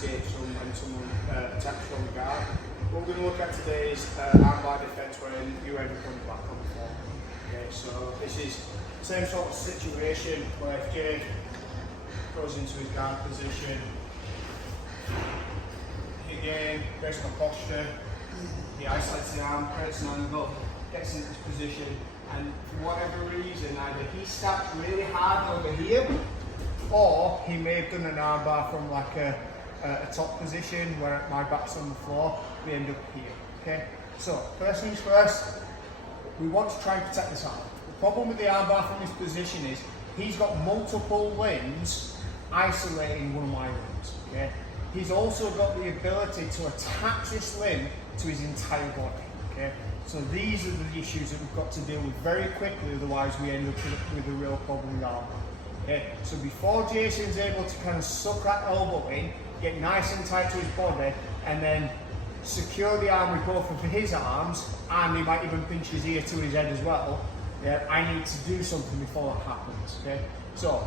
escape when someone attacks from the guard. What we're going to look at today is armbar defense when you end up coming back on the floor. Okay, so this is the same sort of situation where if Jay goes into his guard position, again, based on posture, he isolates the arm, creates an angle, gets into this position, and for whatever reason, either he steps really hard over here, or he may have done an armbar from like a top position where my back's on the floor, we end up here. Okay, so first things first, we want to try and protect this arm. The problem with the armbar from this position is he's got multiple limbs isolating one of my limbs. Okay, he's also got the ability to attach this limb to his entire body. Okay, so these are the issues that we've got to deal with very quickly, otherwise we end up with a real problem with armbar. Okay, so before Jason's able to kind of suck that elbow in, get nice and tight to his body, and then secure the arm with both of his arms, and he might even pinch his ear to his head as well, I need to do something before that happens. Okay, so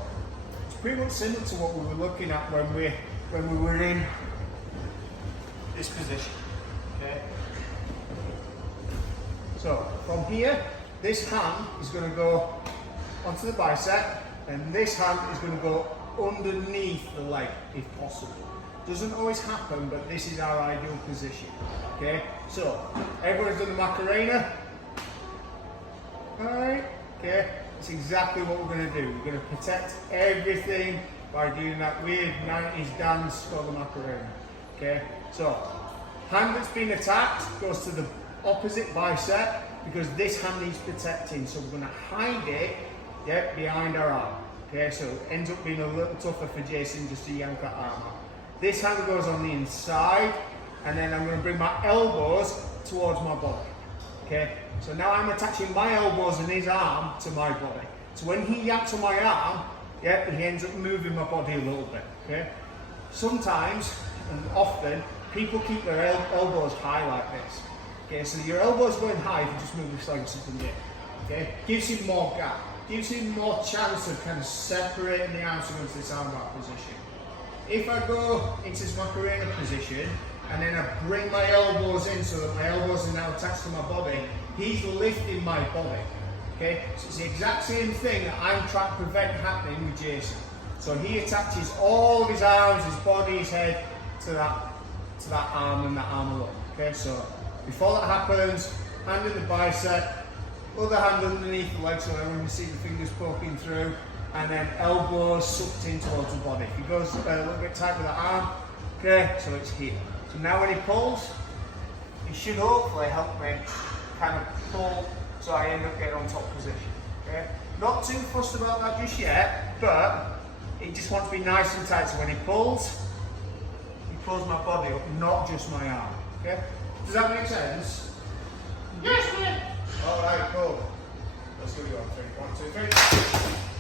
it's pretty much similar to what we were looking at when we were in this position. Okay, so from here, this hand is going to go onto the bicep, and this hand is going to go underneath the leg if possible. Doesn't always happen, but this is our ideal position. Okay, so everyone's done the Macarena. Alright, okay, that's exactly what we're going to do. We're going to protect everything by doing that weird 90s dance called the Macarena. Okay, so hand that's been attacked goes to the opposite bicep because this hand needs protecting, so we're going to hide it behind our arm. Okay, so it ends up being a little tougher for Jason just to yank that arm out. This hand goes on the inside, and then I'm going to bring my elbows towards my body. Okay, so now I'm attaching my elbows and his arm to my body. So when he yanks on my arm, he ends up moving my body a little bit. Okay, sometimes and often people keep their elbows high like this. Okay, so your elbows going high if you just move this leg something here. Okay, gives him more gap, gives him more chance of kind of separating the arms into this armbar position. If I go into this Macarena position and then I bring my elbows in so that my elbows are now attached to my body, he's lifting my body. Okay, so it's the exact same thing that I'm trying to prevent happening with Jason. So he attaches all of his arms, his body, his head to that arm and that arm alone. Okay, so before that happens, hand in the bicep, other hand underneath the leg so I only see the fingers poking through, and then elbows sucked in towards the body. If he goes a little bit tight with the arm, okay, so it's here. So now when he pulls, he should hopefully help me kind of pull so I end up getting on top position. Okay, not too fussed about that just yet, but he just wants to be nice and tight. So when he pulls my body up, not just my arm. Okay, does that make sense? Yes, man. All right, cool. Let's go. 1, 2, 3.